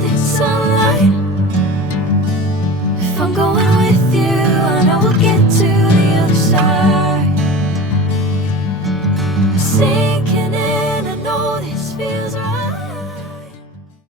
follow the sunlight. If I'm going with you, I know we'll get to the other side. See